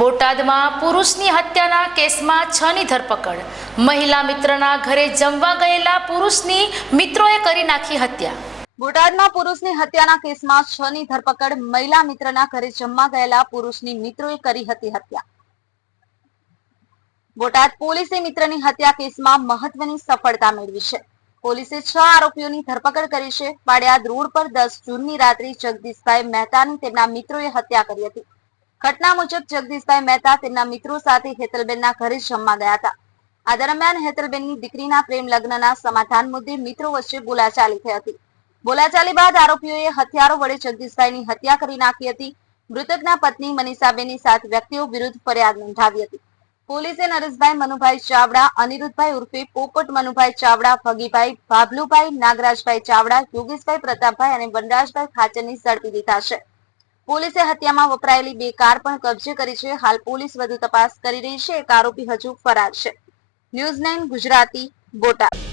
બોટાદમાં પુરુષની હત્યાના કેસમાં છની ધરપકડ. મહિલા મિત્રના ઘરે જમવા ગયેલા પુરુષની મિત્રોએ કરી નાખી હત્યા. બોટાદમાં પુરુષની હત્યાના કેસમાં છ ની ધરપકડ. મહિલા મિત્રના ઘરે જમવા ગયેલા પુરુષની મિત્રોએ કરી હતી હત્યા. બોટાદ પોલીસે મિત્રની હત્યા કેસમાં મહત્વની સફળતા મેળવી છે. પોલીસે છ આરોપીઓની ધરપકડ કરી છે. પાડિયાદ રોડ પર દસ જૂનની રાત્રે જગદીશભાઈ મહેતાની તેમના મિત્રોએ હત્યા કરી હતી. ઘટના મુજબ જગદીશભાઈ મહેતા તેમના મિત્રો સાથે હેતલબેનના ઘરે જમવા ગયા હતા. આ દરમિયાન હેતલબેનની દીકરીના પ્રેમ લગ્નના સમાધાન મુદ્દે મિત્રો વચ્ચે બોલાચાલી થઈ હતી. બોલાચાલી બાદ આરોપીઓએ હથિયારો વડે જગદીશભાઈની હત્યા કરી નાખી હતી. મૃતકના પત્ની મનીષાબેનની સાત વ્યક્તિઓ વિરુદ્ધ ફરિયાદ નોંધાવી હતી. પોલીસે નરેશભાઈ મનુભાઈ ચાવડા, અનિરુદ્ધભાઈ ઉર્ફે પોપટ મનુભાઈ ચાવડા ભગીભાઈ ભાભલુભાઈ, નાગરાજભાઈ ચાવડા, યોગેશભાઈ પ્રતાપભાઈ અને વનરાજભાઈ ખાચરની ઝડપી લીધા છે. પોલીસે હત્યામાં વપરાયેલી બે કાર પણ કબજે કરી છે. હાલ પોલીસ વધુ તપાસ કરી રહી છે. એક આરોપી હજુ ફરાર છે. News nine Gujarati Botad.